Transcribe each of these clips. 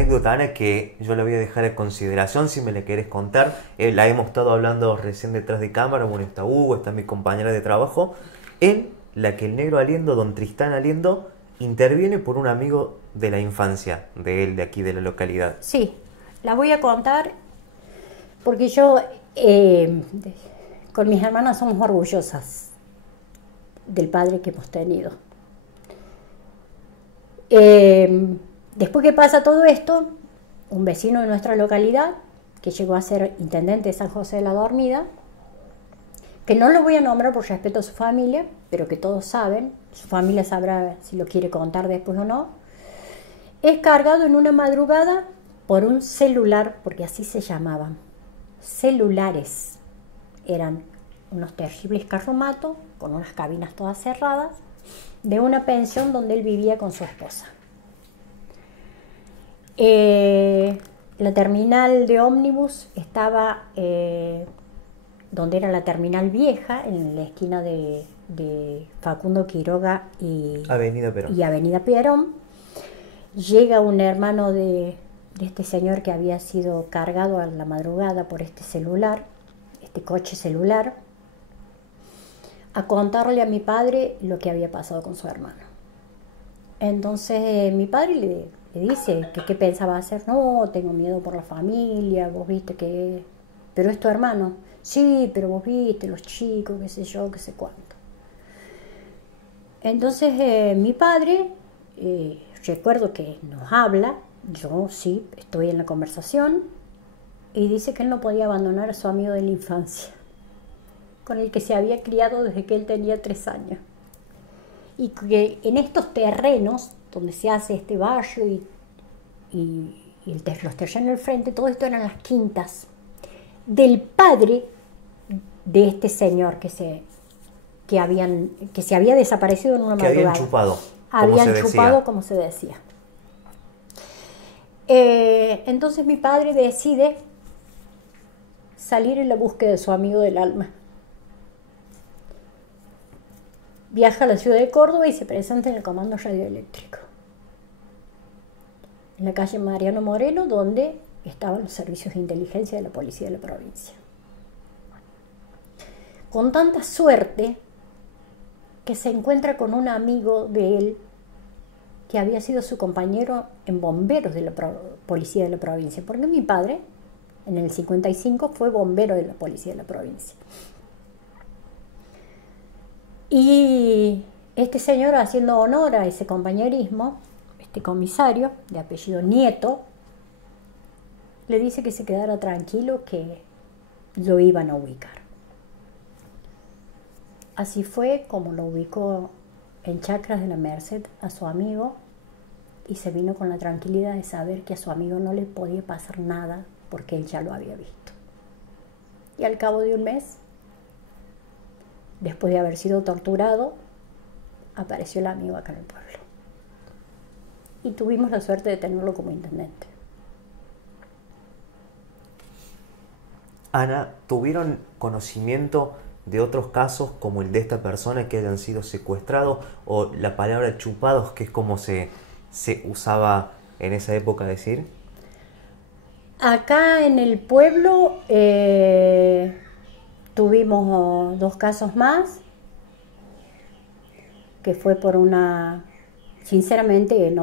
anécdota, Ana, que yo la voy a dejar a consideración si me la querés contar. La hemos estado hablando recién detrás de cámara. Bueno, está Hugo, está mi compañera de trabajo, en la que el negro Aliendo, don Tristán Aliendo, interviene por un amigo de la infancia de él, de aquí de la localidad. Sí, la voy a contar porque yo con mis hermanas somos orgullosas del padre que hemos tenido. Después que pasa todo esto, un vecino de nuestra localidad, que llegó a ser intendente de San José de la Dormida, que no lo voy a nombrar por respeto a su familia, pero que todos saben, su familia sabrá si lo quiere contar después o no, es cargado en una madrugada por un celular, porque así se llamaban, celulares. Eran unos terribles carromatos, con unas cabinas todas cerradas, de una pensión donde él vivía con su esposa. La terminal de ómnibus estaba donde era la terminal vieja, en la esquina de Facundo Quiroga y Avenida Perón. Llega un hermano de este señor que había sido cargado a la madrugada por este celular, este coche celular, a contarle a mi padre lo que había pasado con su hermano. Entonces mi padre le dice que qué pensaba hacer. No, tengo miedo por la familia, vos viste que... Pero es tu hermano. Sí, pero vos viste, los chicos, qué sé yo, qué sé cuánto. Entonces mi padre, recuerdo que nos habla, yo sí, estoy en la conversación, y dice que él no podía abandonar a su amigo de la infancia, con el que se había criado desde que él tenía 3 años. Y que en estos terrenos, donde se hace este barrio y los terrenos del frente, todo esto eran las quintas del padre de este señor que se había desaparecido en una madrugada. Que habían chupado. Como se decía. Entonces mi padre decide salir en la búsqueda de su amigo del alma. Viaja a la ciudad de Córdoba y se presenta en el comando radioeléctrico, en la calle Mariano Moreno, donde estaban los servicios de inteligencia de la policía de la provincia. Con tanta suerte que se encuentra con un amigo de él que había sido su compañero en bomberos de la policía de la provincia, porque mi padre en el 55 fue bombero de la policía de la provincia. Y este señor, haciendo honor a ese compañerismo, este comisario de apellido Nieto, le dice que se quedara tranquilo, que lo iban a ubicar. Así fue como lo ubicó en Chacras de la Merced a su amigo, y se vino con la tranquilidad de saber que a su amigo no le podía pasar nada porque él ya lo había visto. Y al cabo de un mes, después de haber sido torturado, apareció el amigo acá en el pueblo. Y tuvimos la suerte de tenerlo como intendente. Ana, ¿tuvieron conocimiento de otros casos como el de esta persona que hayan sido secuestrados, o la palabra chupados, que es como se usaba en esa época decir? Acá en el pueblo tuvimos 2 casos más, que fue por una... Sinceramente,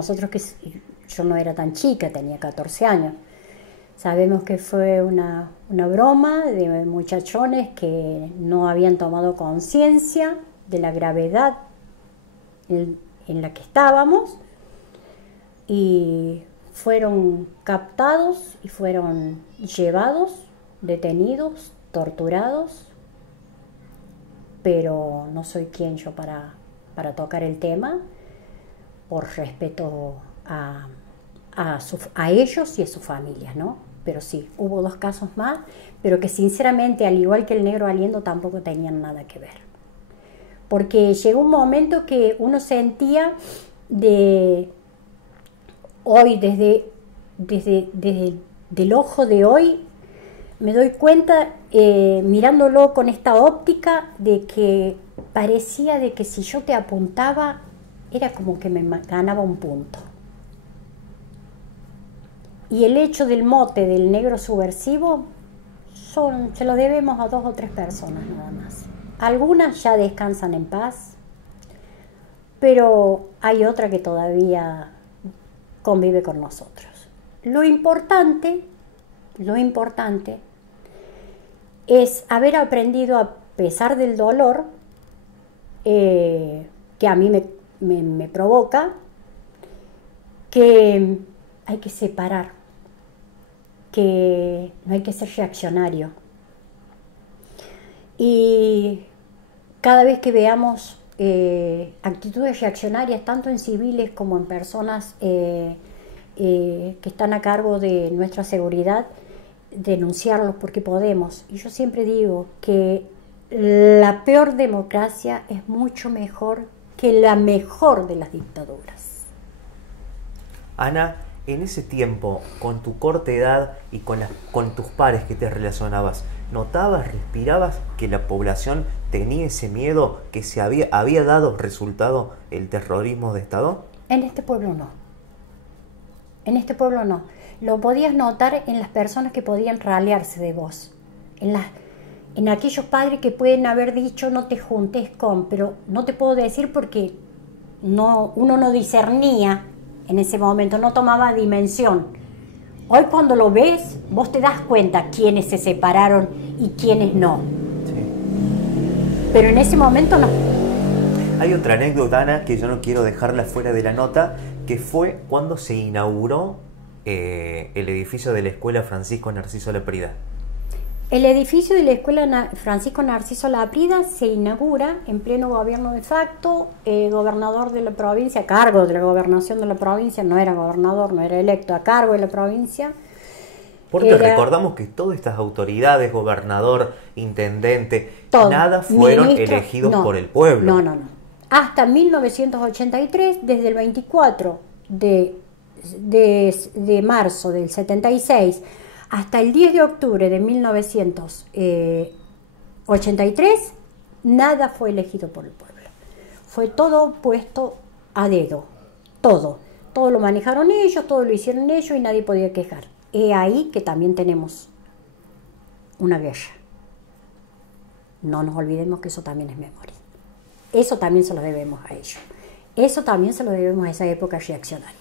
yo no era tan chica, tenía 14 años. Sabemos que fue una broma de muchachones que no habían tomado conciencia de la gravedad en la que estábamos, y fueron captados y fueron llevados, detenidos, torturados, pero no soy quien yo para tocar el tema, por respeto a ellos y a sus familias, ¿no? Pero sí, hubo 2 casos más, pero que sinceramente, al igual que el negro Aliendo, tampoco tenían nada que ver. Porque llegó un momento que uno sentía hoy, desde el ojo de hoy, me doy cuenta, mirándolo con esta óptica, de que parecía de que si yo te apuntaba, era como que me ganaba un punto. Y el hecho del mote del negro subversivo se lo debemos a 2 o 3 personas nada más. Algunas ya descansan en paz, pero hay otra que todavía convive con nosotros. Lo importante es haber aprendido, a pesar del dolor que a mí me provoca, que hay que separar, que no hay que ser reaccionario. Y cada vez que veamos actitudes reaccionarias, tanto en civiles como en personas que están a cargo de nuestra seguridad, denunciarlos porque podemos. Y yo siempre digo que la peor democracia es mucho mejor que la mejor de las dictaduras. Ana, en ese tiempo, con tu corta edad y con tus pares que te relacionabas, ¿notabas, respirabas que la población tenía ese miedo, que se había dado resultado el terrorismo de Estado? En este pueblo no. En este pueblo no. Lo podías notar en las personas que podían ralearse de vos. En aquellos padres que pueden haber dicho no te juntes con, pero no te puedo decir porque uno no discernía en ese momento, no tomaba dimensión. Hoy cuando lo ves, vos te das cuenta quiénes se separaron y quiénes no. Sí. Pero en ese momento no. Hay otra anécdota, Ana, que yo no quiero dejarla fuera de la nota, que fue cuando se inauguró el edificio de la Escuela Francisco Narciso Laprida. El edificio de la Escuela Francisco Narciso Laprida se inaugura en pleno gobierno de facto, gobernador de la provincia, a cargo de la gobernación de la provincia, no era gobernador, no era electo, a cargo de la provincia. Porque recordamos que todas estas autoridades, gobernador, intendente, nada fueron elegidos por el pueblo. No. Hasta 1983, desde el 24 de marzo del 76 hasta el 10 de octubre de 1983, nada fue elegido por el pueblo. Fue todo puesto a dedo, todo lo manejaron ellos, todo lo hicieron ellos y nadie podía quejar. Es ahí que también tenemos una guerra. No nos olvidemos que eso también es memoria. Eso también se lo debemos a ellos. Eso también se lo debemos a esa época reaccionaria.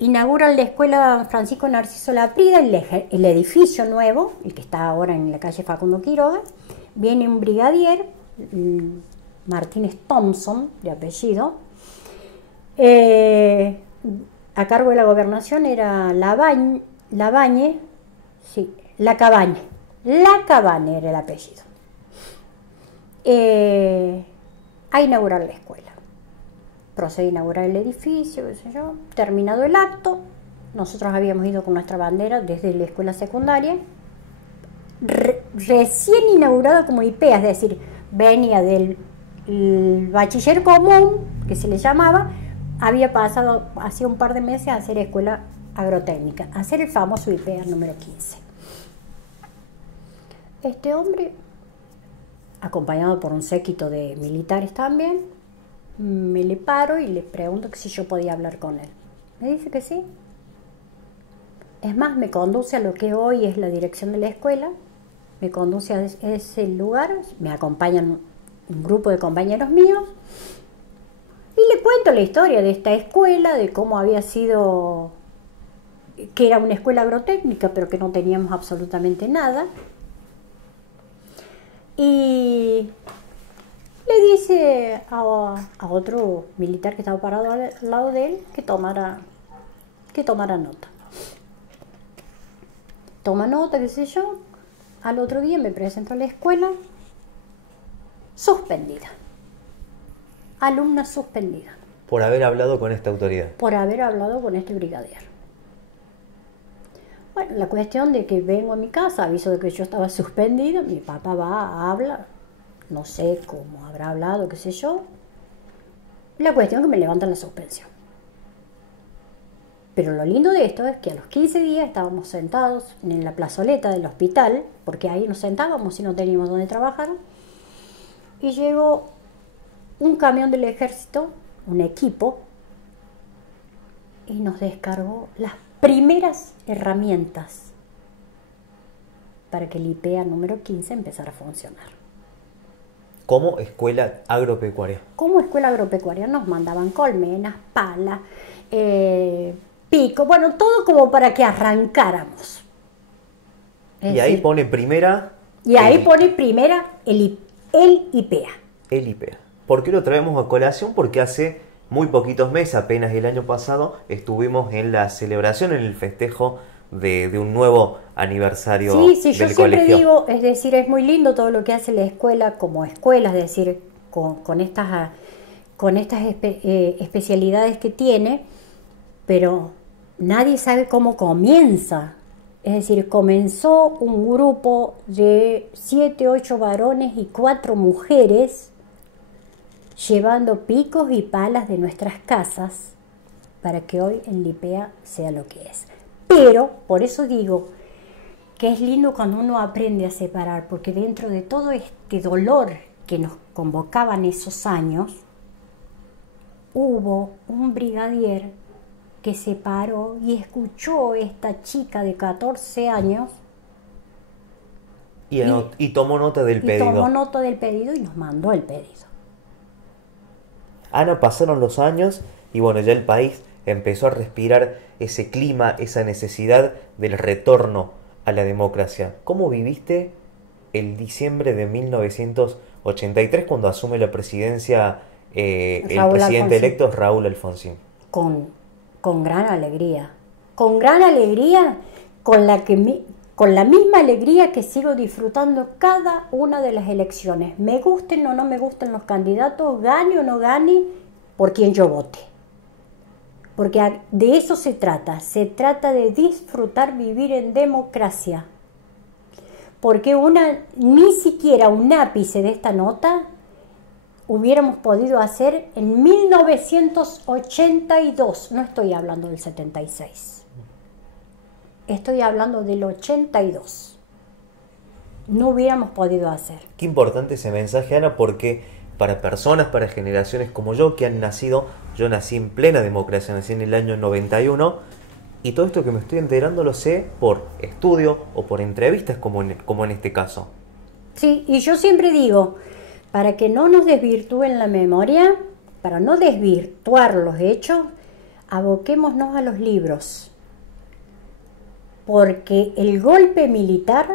Inauguran la Escuela Francisco Narciso Laprida, el edificio nuevo, el que está ahora en la calle Facundo Quiroga. Viene un brigadier, Martínez Thompson, de apellido. A cargo de la gobernación era Lacabañe era el apellido. A inaugurar la escuela. Procede a inaugurar el edificio, qué sé yo. Terminado el acto, nosotros habíamos ido con nuestra bandera desde la escuela secundaria, recién inaugurada como IP, es decir, venía del bachiller común, que se le llamaba, había pasado hacía un par de meses a hacer escuela agrotécnica, a hacer el famoso IPEA número 15. Este hombre, acompañado por un séquito de militares también, me le paro y le pregunto que si yo podía hablar con él. Me dice que sí. Es más, me conduce a lo que hoy es la dirección de la escuela, me conduce a ese lugar, me acompañan un grupo de compañeros míos y le cuento la historia de esta escuela, de cómo había sido, que era una escuela agrotécnica pero que no teníamos absolutamente nada. Y le dice a otro militar que estaba parado al lado de él que tomara nota. Toma nota, qué sé yo. Al otro día me presento a la escuela, suspendida. Alumna suspendida. Por haber hablado con esta autoridad. Por haber hablado con este brigadier. Bueno, la cuestión de que vengo a mi casa, aviso de que yo estaba suspendida, mi papá va, habla, no sé cómo habrá hablado, qué sé yo. La cuestión es que me levantan la suspensión. Pero lo lindo de esto es que a los 15 días estábamos sentados en la plazoleta del hospital, porque ahí nos sentábamos y no teníamos dónde trabajar, y llegó un camión del ejército, un equipo, y nos descargó las primeras herramientas para que el IPEA número 15 empezara a funcionar. Como escuela agropecuaria. Como escuela agropecuaria nos mandaban colmenas, palas, pico, bueno, todo como para que arrancáramos. Y ahí pone primera... Y ahí pone primera el IPEA. El IPEA. ¿Por qué lo traemos a colación? Porque hace muy poquitos meses, apenas el año pasado, estuvimos en la celebración, en el festejo de un nuevo aniversario del colegio. Sí, yo siempre digo, es decir, es muy lindo todo lo que hace la escuela como escuela, es decir, con estas especialidades que tiene, pero nadie sabe cómo comienza. Es decir, comenzó un grupo de 7, 8 varones y 4 mujeres llevando picos y palas de nuestras casas para que hoy el IPEA sea lo que es. Pero, por eso digo que es lindo cuando uno aprende a separar, porque dentro de todo este dolor que nos convocaban esos años, hubo un brigadier que se paró y escuchó a esta chica de 14 años y tomó nota del pedido. Tomó nota del pedido y nos mandó el pedido. Ana, pasaron los años y bueno, ya el país empezó a respirar ese clima, esa necesidad del retorno a la democracia. ¿Cómo viviste el diciembre de 1983 cuando asume la presidencia el presidente electo Raúl Alfonsín? Con gran alegría, con la misma alegría que sigo disfrutando cada una de las elecciones. Me gusten o no me gusten los candidatos, gane o no gane, por quien yo vote. Porque de eso se trata de disfrutar vivir en democracia. Porque ni siquiera un ápice de esta nota hubiéramos podido hacer en 1982, no estoy hablando del 76, estoy hablando del 82, no hubiéramos podido hacer. Qué importante ese mensaje, Ana, porque para personas, para generaciones como yo que han nacido, yo nací en plena democracia, nací en el año 91, y todo esto que me estoy enterando lo sé por estudio o por entrevistas como en este caso. Sí, y yo siempre digo, para que no nos desvirtúen la memoria, para no desvirtuar los hechos, aboquémonos a los libros. Porque el golpe militar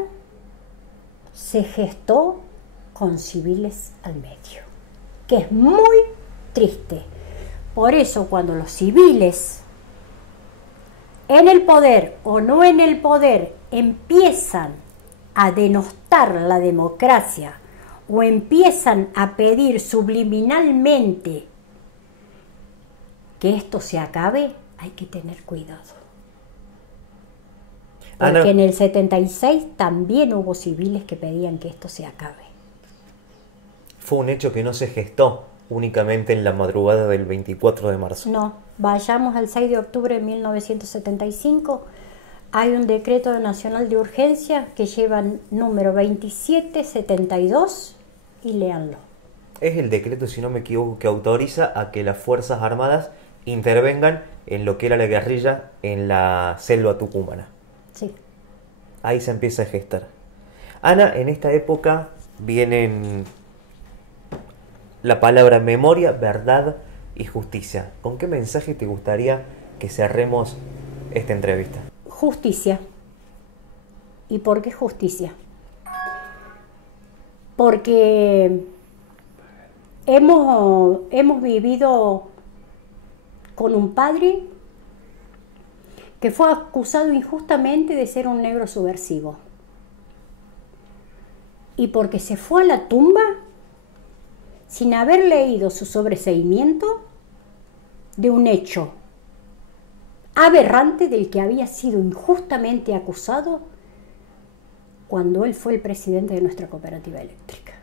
se gestó con civiles al medio, que es muy triste. Por eso cuando los civiles, en el poder o no en el poder, empiezan a denostar la democracia, o empiezan a pedir subliminalmente que esto se acabe, hay que tener cuidado. Porque Ana, en el 76 también hubo civiles que pedían que esto se acabe. Fue un hecho que no se gestó únicamente en la madrugada del 24 de marzo. No, vayamos al 6 de octubre de 1975. Hay un decreto nacional de urgencia que lleva número 2772 y léanlo. Es el decreto, si no me equivoco, que autoriza a que las Fuerzas Armadas intervengan en lo que era la guerrilla en la selva tucumana. Sí. Ahí se empieza a gestar. Ana, en esta época vienen la palabra memoria, verdad y justicia. ¿Con qué mensaje te gustaría que cerremos esta entrevista? Justicia. ¿Y por qué justicia? Porque hemos vivido con un padre que fue acusado injustamente de ser un negro subversivo. Y porque se fue a la tumba sin haber leído su sobreseimiento de un hecho aberrante del que había sido injustamente acusado cuando él fue el presidente de nuestra cooperativa eléctrica.